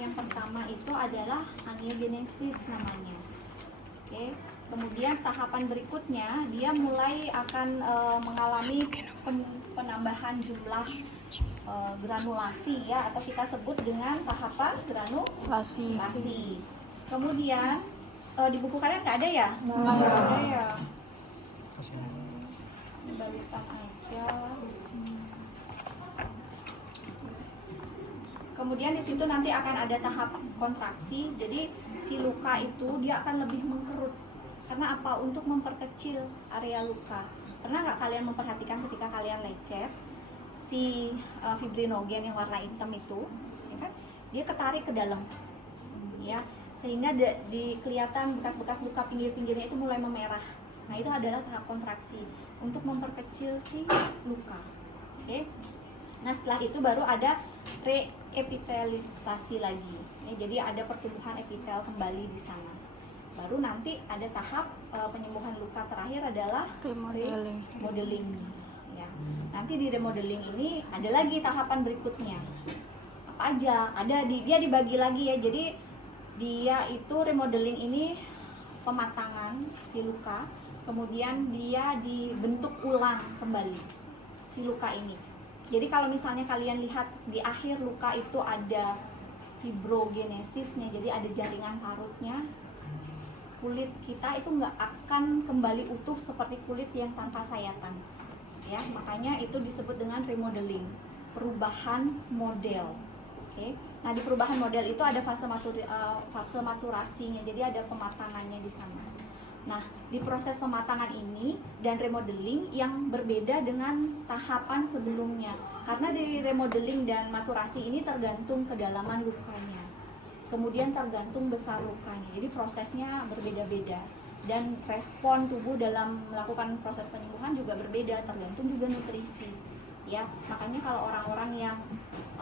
yang pertama itu adalah angiogenesis namanya. Oke. Kemudian tahapan berikutnya dia mulai akan mengalami penambahan jumlah granulasi ya, atau kita sebut dengan tahapan granulasi. Kemudian di buku kalian nggak ada ya? Nggak ada ya. Balikan aja. Kemudian di situ nanti akan ada tahap kontraksi. Jadi si luka itu dia akan lebih mengkerut. Karena apa? Untuk memperkecil area luka. Pernah nggak kalian memperhatikan ketika kalian lecet si fibrinogen yang warna hitam itu, ya kan? Dia ketarik ke dalam, ya, sehingga di kelihatan bekas-bekas luka pinggir-pinggirnya itu mulai memerah. Nah itu adalah tahap kontraksi untuk memperkecil si luka. Oke. Nah setelah itu baru ada reepitelisasi lagi. Ya, jadi ada pertumbuhan epitel kembali di sana. Baru nanti ada tahap penyembuhan luka terakhir adalah remodeling. Ya. Nanti di remodeling ini ada lagi tahapan berikutnya. Apa aja? Dia dibagi lagi ya. Jadi dia itu remodeling ini pematangan si luka, kemudian dia dibentuk ulang kembali si luka ini. Jadi kalau misalnya kalian lihat di akhir luka itu ada fibrogenesisnya, jadi ada jaringan parutnya. Kulit kita itu nggak akan kembali utuh seperti kulit yang tanpa sayatan, ya. Makanya itu disebut dengan remodeling, perubahan model. Oke. Nah di perubahan model itu ada fase maturasinya, jadi ada pematangannya di sana. Nah di proses pematangan ini dan remodeling yang berbeda dengan tahapan sebelumnya, karena di remodeling dan maturasi ini tergantung kedalaman lukanya. Kemudian tergantung besar lukanya, jadi prosesnya berbeda-beda dan respon tubuh dalam melakukan proses penyembuhan juga berbeda, tergantung juga nutrisi, ya. Makanya kalau orang-orang yang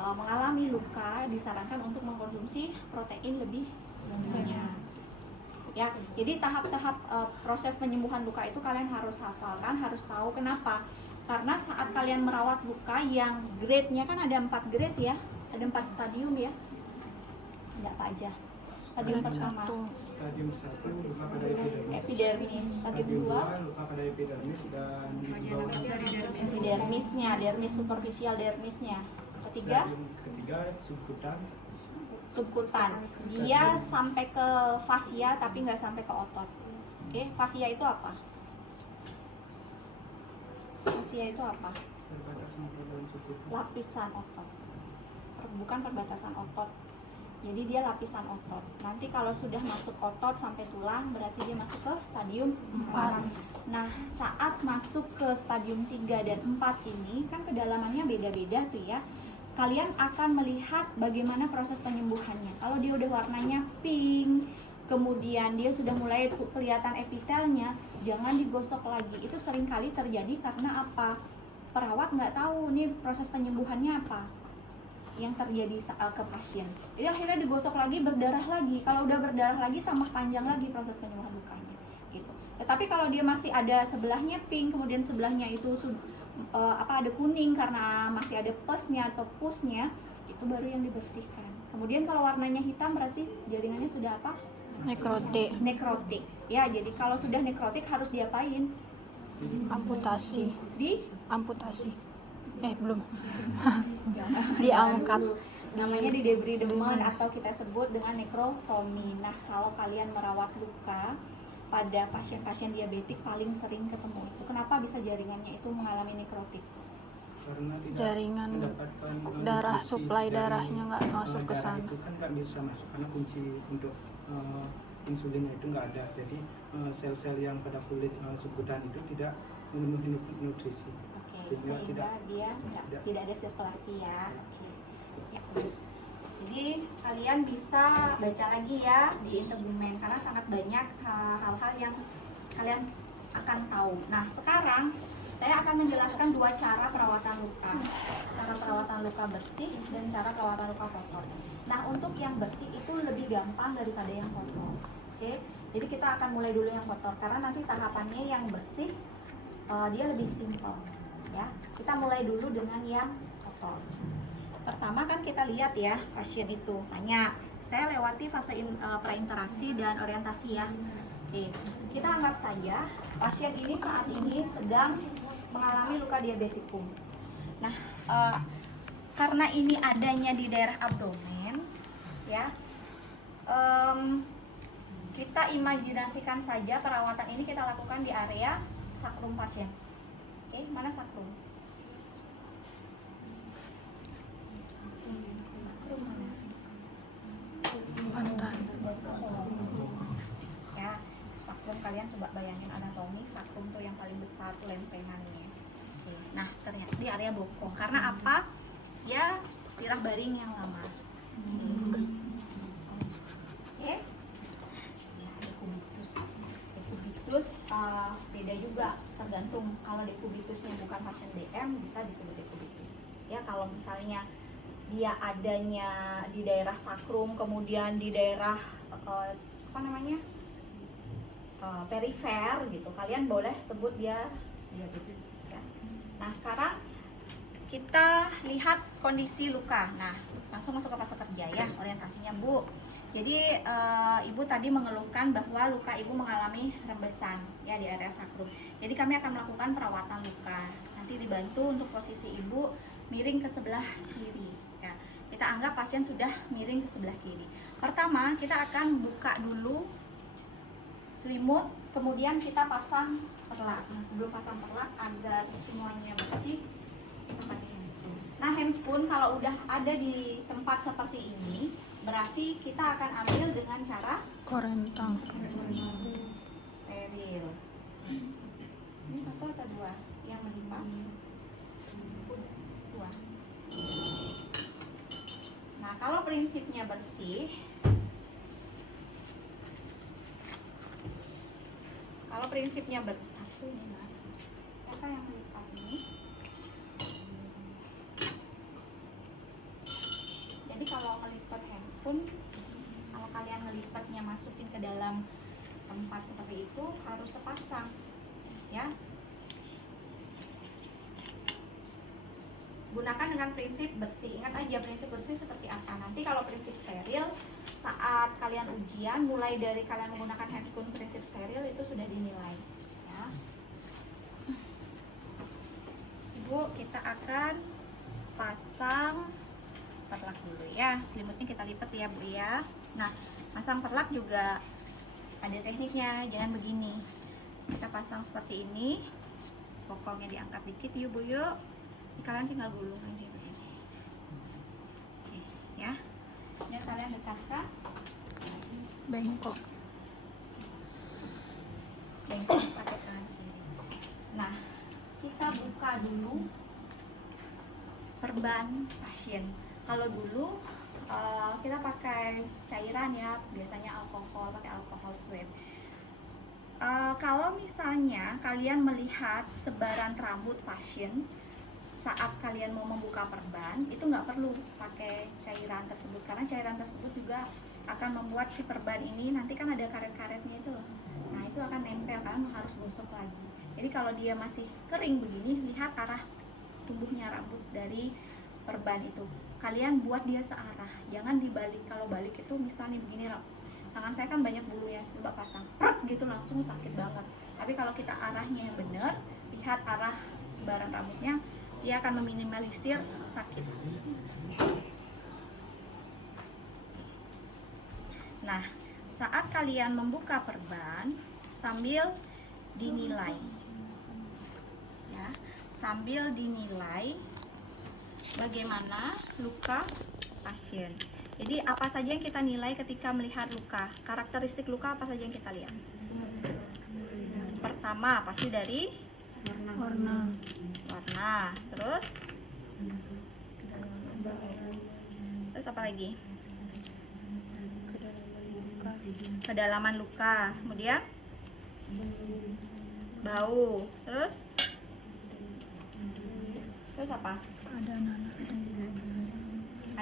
mengalami luka disarankan untuk mengkonsumsi protein lebih banyak, ya. Jadi tahap-tahap proses penyembuhan luka itu kalian harus hafalkan, harus tahu. Kenapa? Karena saat kalian merawat luka yang grade-nya kan ada 4 grade ya, ada 4 stadium ya. Enggak apa aja. Stadium pertama. Stadium 1 luka pada epidermis. Stadium 2 luka pada epidermis dan di bawah epidermisnya, dermis superficial dermisnya. Ketiga subkutan. Dia sampai ke fascia tapi nggak sampai ke otot. Oke, fascia itu apa? Fascia itu apa? Lapisan otot. Bukan perbatasan otot. Jadi dia lapisan otot. Nanti kalau sudah masuk otot sampai tulang berarti dia masuk ke stadium 4. Nah, saat masuk ke stadium 3 dan 4 ini kan kedalamannya beda-beda tuh ya. Kalian akan melihat bagaimana proses penyembuhannya. Kalau dia udah warnanya pink, kemudian dia sudah mulai kelihatan epitelnya, jangan digosok lagi. Itu seringkali terjadi karena apa? Perawat nggak tahu nih proses penyembuhannya apa yang terjadi ke pasien. Jadi akhirnya digosok lagi, berdarah lagi. Kalau udah berdarah lagi tambah panjang lagi proses penyembuhan lukanya gitu. Tetapi kalau dia masih ada sebelahnya pink, kemudian sebelahnya itu ada kuning karena masih ada plusnya atau pusnya, itu baru yang dibersihkan. Kemudian kalau warnanya hitam berarti jaringannya sudah apa? Nekrotik. Ya, jadi kalau sudah nekrotik harus diapain? Amputasi. Amputasi. Belum. Diangkat. Namanya di debridement atau kita sebut dengan nekrotomi. Nah, kalau kalian merawat luka pada pasien-pasien diabetik paling sering ketemu itu. Kenapa bisa jaringannya itu mengalami nekrotik? Karena jaringan darah, suplai darahnya nggak masuk ke sana. Itu kan nggak bisa masuk karena kunci untuk insulinnya itu nggak ada. Jadi sel-sel yang pada kulit subkutan itu tidak memenuhi nutrisi. Sehingga dia tidak ada sirkulasi ya. Ya, terus. Jadi kalian bisa baca lagi ya di integumen karena sangat banyak hal-hal yang kalian akan tahu. Nah sekarang saya akan menjelaskan 2 cara perawatan luka. Cara perawatan luka bersih dan cara perawatan luka kotor. Nah untuk yang bersih itu lebih gampang daripada yang kotor. Oke, jadi kita akan mulai dulu yang kotor karena nanti tahapannya yang bersih dia lebih simpel. Ya, kita mulai dulu dengan yang kotor. Pertama kan kita lihat ya pasien itu tanya, saya lewati fase prainteraksi dan orientasi ya. Oke, kita anggap saja pasien ini saat ini sedang mengalami luka diabetikum. Nah, karena ini adanya di daerah abdomen, ya, kita imajinasikan saja perawatan ini kita lakukan di area sakrum pasien. Oke, mana sakrum? Sakrum mana? Pantat. Ya, sakrum kalian coba bayangin anatomi sakrum tuh yang paling besar tuh lempengannya. Oke. Nah, ternyata di area bokong. Karena apa? Ya, sirah baring yang lama. Oke. Ya, dekubitus. Dekubitus beda juga, tergantung. Kalau dekubitusnya bukan pasien DM bisa disebut dekubitus. Ya, kalau misalnya dia adanya di daerah sakrum, kemudian di daerah perifer gitu, kalian boleh sebut dia diabetes ya. Nah, sekarang kita lihat kondisi luka. Nah, langsung masuk ke fase kerja ya, orientasinya Bu. Jadi ibu tadi mengeluhkan bahwa luka ibu mengalami rembesan ya di area sakrum. Jadi kami akan melakukan perawatan luka. Nanti dibantu untuk posisi ibu miring ke sebelah kiri. Ya, kita anggap pasien sudah miring ke sebelah kiri. Pertama, kita akan buka dulu selimut, kemudian kita pasang perlak. Nah, sebelum pasang perlak agar semuanya bersih, kita pakai handscoon. Nah, handscoon kalau udah ada di tempat seperti ini, berarti kita akan ambil dengan cara Korentang. steril. Ini satu atau dua yang menimpa? Dua. Nah, kalau prinsipnya bersih, satu ini lah. Siapa yang melipat ini? Jadi kalau melipat handscoon, kalau kalian ngelipatnya masukin ke dalam tempat seperti itu harus sepasang, ya. Gunakan dengan prinsip bersih. Ingat aja prinsip bersih seperti apa. Nanti kalau prinsip steril, saat kalian ujian, mulai dari kalian menggunakan handscoon prinsip steril itu sudah dinilai. Ya. Ibu, kita akan pasang perlak dulu ya. Selimutnya kita lipat ya Bu ya. Nah, pasang perlak juga ada tekniknya. Jangan begini. Kita pasang seperti ini. Bokongnya diangkat dikit yuk Bu yuk. Kalian tinggal gulung aja begini. Oke, ya. Ya, kalian dekatkan. Bengkok. Bengkok pakai tangan kiri. Nah, kita buka dulu perban pasien. Kalau dulu kita pakai cairan ya, biasanya alkohol, pakai alkohol swab. Kalau misalnya kalian melihat sebaran rambut pasien saat kalian mau membuka perban, itu nggak perlu pakai cairan tersebut, karena cairan tersebut juga akan membuat si perban ini nanti kan ada karet-karetnya itu loh. Nah, itu akan nempel, kalian harus gosok lagi. Jadi kalau dia masih kering begini, lihat arah tumbuhnya rambut dari perban itu. Kalian buat dia searah, jangan dibalik. Kalau balik itu misalnya begini, tangan saya kan banyak bulunya, coba pasang, gitu langsung sakit banget. Tapi kalau kita arahnya yang benar, lihat arah sebaran rambutnya, dia akan meminimalisir sakit. Nah, saat kalian membuka perban sambil dinilai, ya, sambil dinilai bagaimana luka pasien. Jadi apa saja yang kita nilai ketika melihat luka? Karakteristik luka apa saja yang kita lihat? Pertama pasti dari Warna. terus apa lagi? Kedalaman luka, kemudian bau, terus apa? Ada nanah.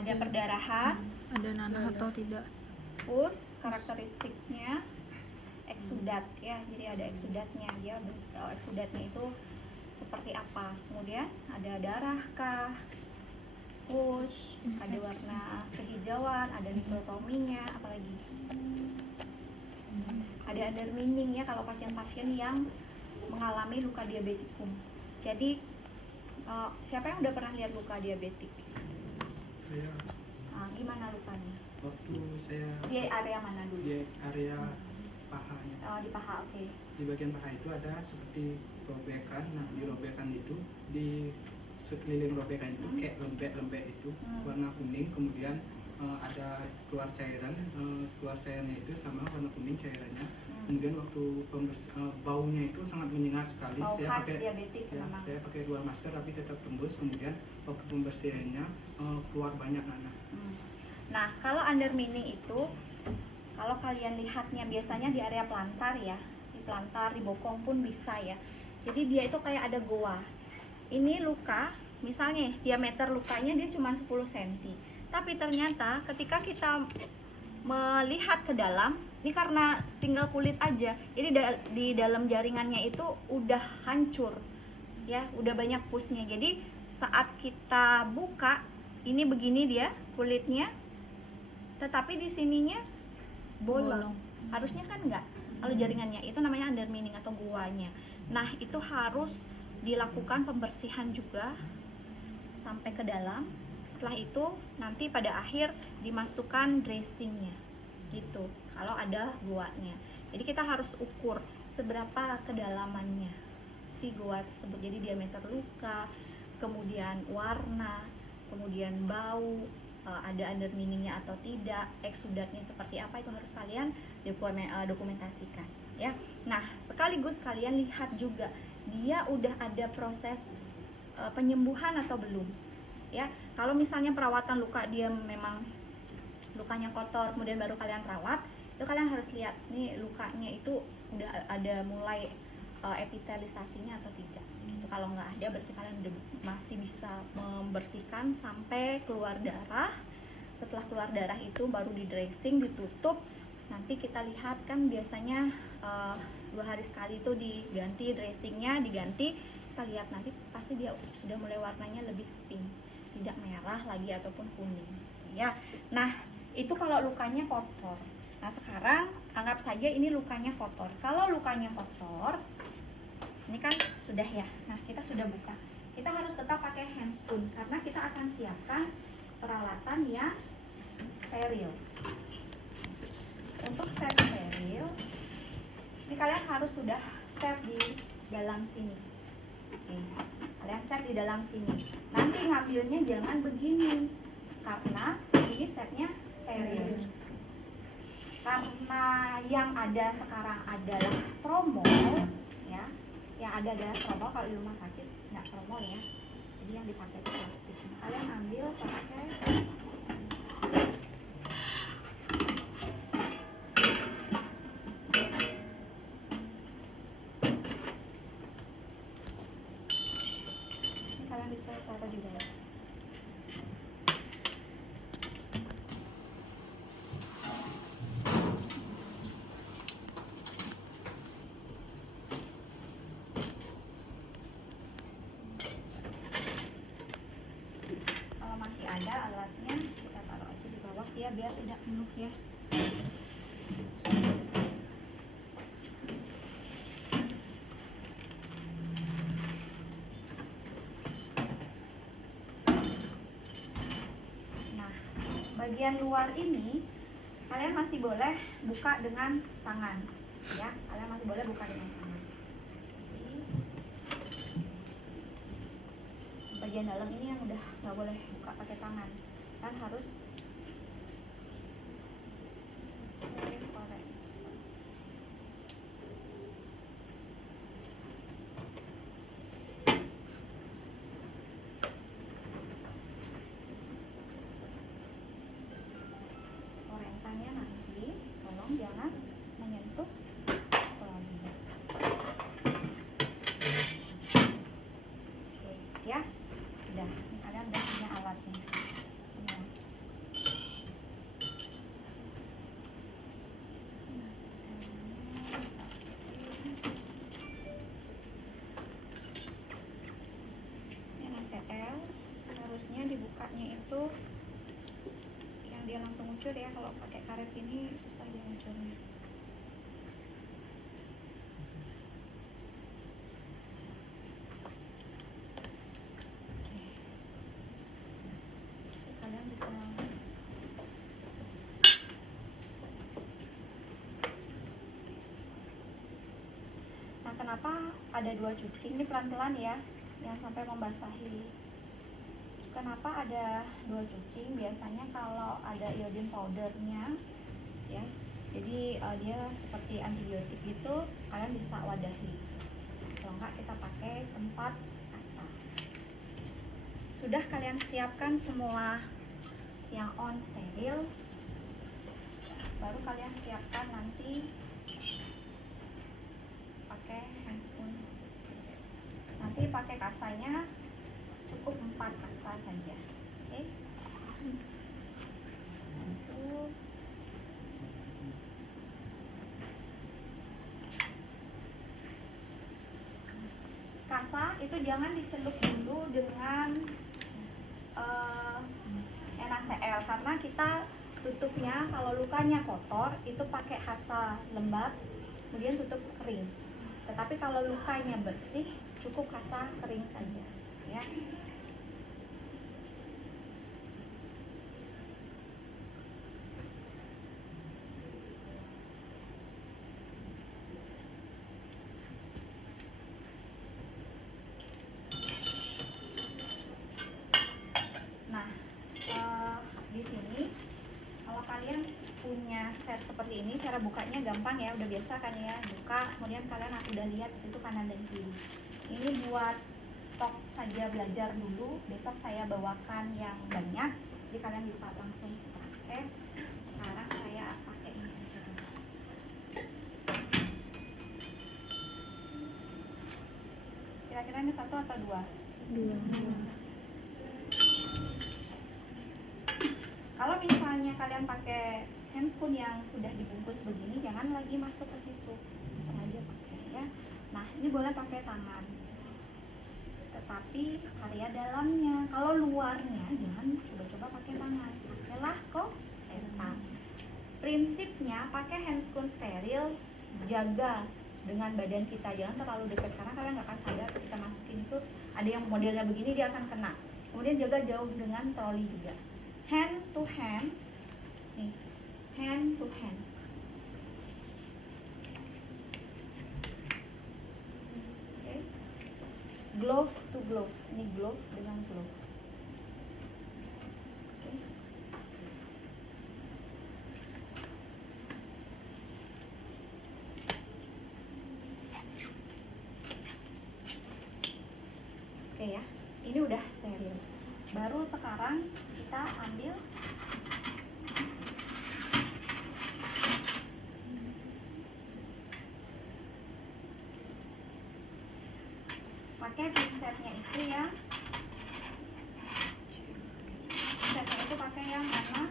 Ada perdarahan, Ada nanah atau tidak? terus karakteristiknya eksudat ya, jadi ada eksudatnya. Dia eksudatnya itu seperti apa? Kemudian ada darah kah, pus, ada warna kehijauan, ada mikrotominya, apalagi ada undermining ya kalau pasien-pasien yang mengalami luka diabetikum. Jadi siapa yang udah pernah lihat luka diabetik? Saya Gimana lukanya? waktu saya Di area mana dulu? di area pahanya, Di paha, oke. di bagian paha itu ada seperti robekan. Nah, di robekan itu, di sekeliling robekan itu kayak lembek-lembek itu warna kuning, kemudian ada keluar cairan, keluar cairannya itu sama warna kuning cairannya. Kemudian waktu baunya itu sangat menyengat sekali. Bau Saya khas pakai diabetik ya, memang. saya pakai 2 masker tapi tetap tembus. Kemudian waktu pembersihannya keluar banyak nanah. Nah, kalau undermining itu, kalau kalian lihatnya biasanya di area plantar ya, di plantar, di bokong pun bisa ya. Jadi dia itu kayak ada goa. Ini luka, misalnya diameter lukanya dia cuma 10 cm. Tapi ternyata ketika kita melihat ke dalam, ini karena tinggal kulit aja, jadi di dalam jaringannya itu udah hancur, ya, udah banyak pusnya. Jadi saat kita buka, ini begini dia kulitnya, tetapi di sininya bolong. Harusnya kan enggak. Kalau jaringannya itu namanya undermining atau guanya. Nah, itu harus dilakukan pembersihan juga sampai ke dalam. Setelah itu nanti pada akhir dimasukkan dressingnya gitu kalau ada guanya. Jadi kita harus ukur seberapa kedalamannya si gua tersebut. Jadi diameter luka, kemudian warna, kemudian bau, ada underminingnya atau tidak, eksudatnya seperti apa, itu harus kalian dokumentasikan ya. Nah, sekaligus kalian lihat juga dia udah ada proses penyembuhan atau belum ya. Kalau misalnya perawatan luka dia memang lukanya kotor kemudian baru kalian rawat, itu kalian harus lihat nih lukanya itu udah ada mulai epitelisasinya atau tidak gitu. Kalau nggak ada berarti kalian masih bisa membersihkan sampai keluar darah. Setelah keluar darah itu baru di dressing, ditutup. Nanti kita lihat kan biasanya 2 hari sekali itu diganti dressingnya, diganti. Kita lihat nanti pasti dia sudah mulai warnanya lebih pink, tidak merah lagi ataupun kuning ya. Nah, itu kalau lukanya kotor. Nah, sekarang anggap saja ini lukanya kotor. Kalau lukanya kotor, ini kan sudah ya. Nah, kita sudah buka. Kita harus tetap pakai handscoon karena kita akan siapkan peralatan yang steril. Untuk set steril, ini kalian harus sudah set di dalam sini. Oke, kalian set di dalam sini. Nanti ngambilnya jangan begini, karena ini setnya steril. Karena yang ada sekarang adalah tromol, ya. Yang ada adalah tromol. Kalau di rumah sakit nggak tromol ya. Jadi yang dipakai itu plastik. Kalian ambil pakai kalian bisa taruh di bawah. Kalau masih ada alatnya kita taruh aja di bawah ya biar tidak penuh ya. Bagian luar ini kalian masih boleh buka dengan tangan ya, kalian masih boleh buka dengan tangan. Bagian dalam ini yang udah nggak boleh buka pakai tangan, kan harus korek. Korekannya nanti tolong jangan menyentuh tolongnya. Oke ya, udah, ini kalian udah punya alatnya semua. Ini NaCl harusnya dibukanya itu hancur ya, kalau pakai karet ini susah dia hancurnya. Kalian bisa Nah, kenapa ada 2 cuci? Ini pelan-pelan ya, yang sampai membasahi. Kenapa ada 2 cuci? Biasanya kalau ada iodine powdernya ya, jadi dia seperti antibiotik gitu, kalian bisa wadahi. Kalau enggak kita pakai tempat kasa. Sudah kalian siapkan semua yang on steril, baru kalian siapkan nanti pakai handscoon. Nanti pakai kasanya cukup 4 kasa saja. Oke. Kasa itu jangan dicelup dulu dengan NaCl, karena kita tutupnya kalau lukanya kotor itu pakai kasa lembab, kemudian tutup kering. Tetapi kalau lukanya bersih cukup kasa kering saja ya. Nah, di sini kalau kalian punya set seperti ini, cara bukanya gampang ya, udah biasa kan ya, buka, kemudian kalian udah lihat di situ kanan dan kiri. Ini buat stok saja, belajar dulu, besok saya bawakan yang banyak, jadi kalian bisa langsung pakai. Sekarang saya pakai ini aja dulu. Kira-kira ini 1 atau 2? 2. Kalau misalnya kalian pakai handscoon yang sudah dibungkus begini, jangan lagi masuk ke situ, langsung aja pakai ya. Nah, ini boleh pakai tangan, tetapi area dalamnya, kalau luarnya jangan coba-coba pakai tangan, pakailah kotetan. Prinsipnya pakai handscoon steril, jaga dengan badan kita, jangan terlalu dekat, karena kalian nggak akan sadar ketika masukin itu ada yang modelnya begini, dia akan kena. Kemudian jaga jauh dengan troli juga. Hand to hand, nih, hand to hand. Okay. Glove to glove, ini glove dengan glove. Okay. Oke ya, ini udah steril. Baru sekarang kita ambil pakai pinsetnya itu ya, pinsetnya itu pakai yang mana?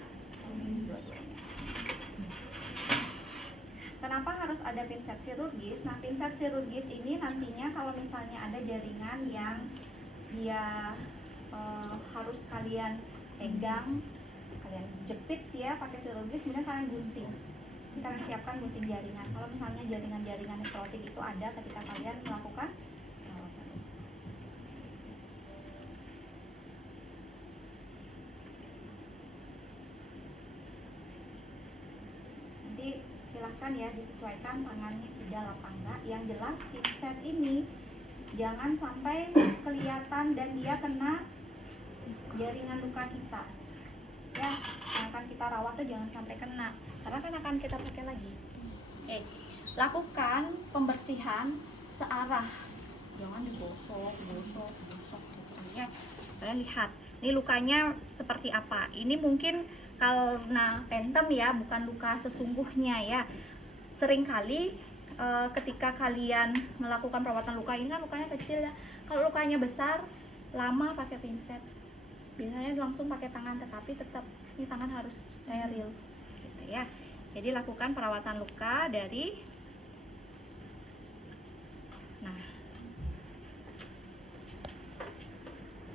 Kenapa harus ada pinset chirurgis? Nah, pinset chirurgis ini nantinya kalau misalnya ada jaringan yang dia harus kalian pegang, kalian jepit ya pakai chirurgis, kemudian kalian gunting. Ini kalian siapkan gunting jaringan. Kalau misalnya jaringan-jaringan nekrotik itu ada ketika kalian melakukan perawatan. Nanti silahkan ya disesuaikan tangannya ideal apa enggak. Yang jelas pinset ini jangan sampai kelihatan dan dia kena jaringan luka kita ya, yang akan kita rawat tuh jangan sampai kena, karena kan akan kita pakai lagi. Oke, lakukan pembersihan searah, jangan digosok gitu ya. Kalian lihat ini lukanya seperti apa. Ini mungkin karena pentem ya, bukan luka sesungguhnya ya. Seringkali ketika kalian melakukan perawatan luka, ini kan lukanya kecil ya, kalau lukanya besar lama pakai pinset, biasanya langsung pakai tangan, tetapi tetap ini tangan harus steril gitu ya. Jadi lakukan perawatan luka dari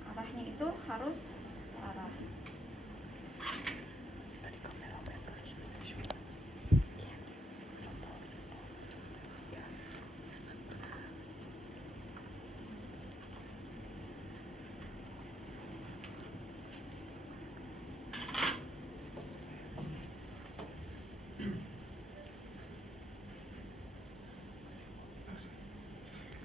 arahnya itu harus arah.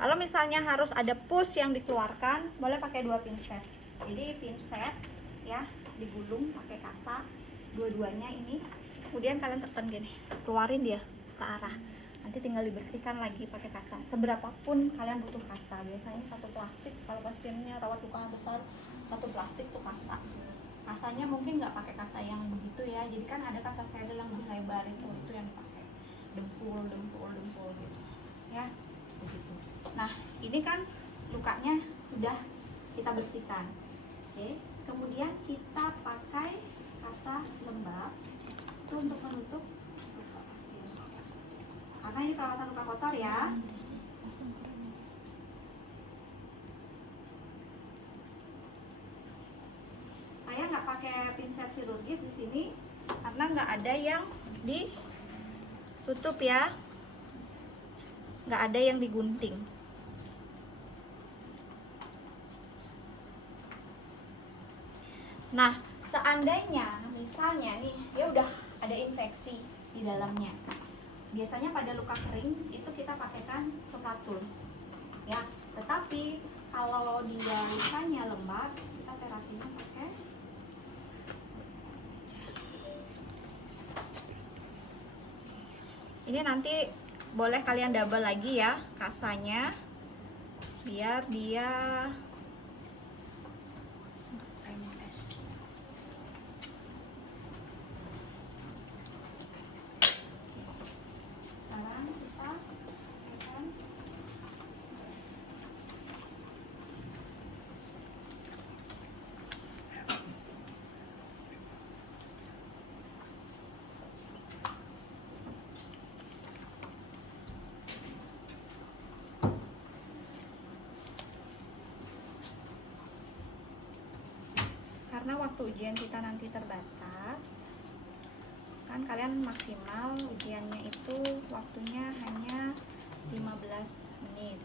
Kalau misalnya harus ada pus yang dikeluarkan, boleh pakai 2 pinset. Jadi pinset ya digulung pakai kasa dua-duanya ini, kemudian kalian tekan gini, keluarin dia ke arah. Nanti tinggal dibersihkan lagi pakai kasa. Seberapapun kalian butuh kasa. Biasanya 1 plastik kalau pasiennya rawat luka besar, 1 plastik tuh kasa. Kasanya mungkin nggak pakai kasa yang begitu ya. Jadi kan ada kasa steril yang lebih lebar itu yang dipakai. Dempul gitu. Ya, begitu. Nah, ini kan lukanya sudah kita bersihkan. Oke, kemudian kita pakai kasa lembab itu untuk menutup luka pasien. Karena ini perawatan luka kotor ya. Saya nggak pakai pinset chirurgis di sini karena nggak ada yang ditutup ya, nggak ada yang digunting. Nah, seandainya misalnya nih dia udah ada infeksi di dalamnya, biasanya pada luka kering itu kita pakaikan sopratul ya. Tetapi kalau dia lukanya lembab, kita terapinya pakai ini. Nanti boleh kalian double lagi ya kasanya biar dia karena waktu ujian kita nanti terbatas, kan kalian maksimal ujiannya itu waktunya hanya 15 menit.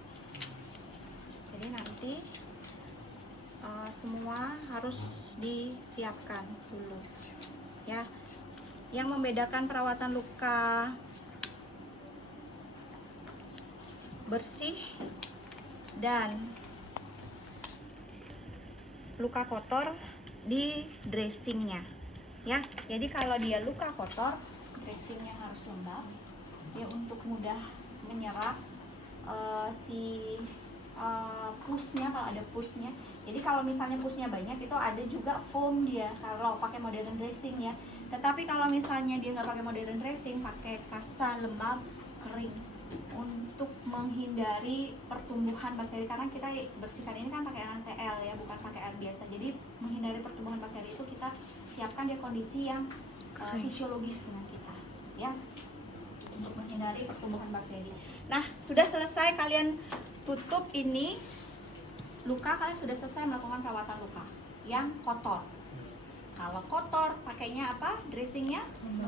Jadi nanti semua harus disiapkan dulu ya. Yang membedakan perawatan luka bersih dan luka kotor di dressingnya ya. Jadi kalau dia luka kotor, dressingnya harus lembab ya untuk mudah menyerap pusnya kalau ada pusnya. Jadi kalau misalnya pusnya banyak itu ada juga foam dia kalau pakai modern dressing ya. Tetapi kalau misalnya dia nggak pakai modern dressing, pakai kasa lembab kering untuk menghindari pertumbuhan bakteri, karena kita bersihkan ini kan pakai NaCl ya, bukan pakai air biasa. Jadi menghindari pertumbuhan bakteri itu kita siapkan dia kondisi yang fisiologis dengan kita ya, untuk menghindari pertumbuhan bakteri. Nah, sudah selesai kalian tutup ini luka, kalian sudah selesai melakukan perawatan luka yang kotor. Kalau kotor pakainya apa? Dressingnya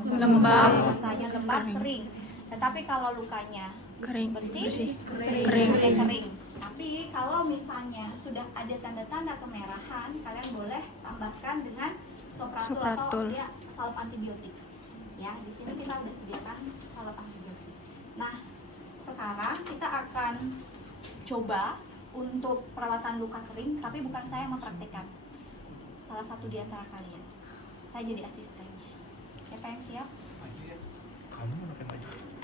Lembab. Rasanya lembab kering. Tetapi kalau lukanya Kering. bersih, Kering. kering. Tapi kalau misalnya sudah ada tanda-tanda kemerahan, kalian boleh tambahkan dengan sopratul atau ya, salep antibiotik. Ya, di sini kita sudah sediakan salep antibiotik. Nah, sekarang kita akan coba untuk perawatan luka kering, tapi bukan saya yang mempraktikkan. Salah satu di antara kalian. Saya jadi asistennya. Siapa yang siap? Kamu pakai baju.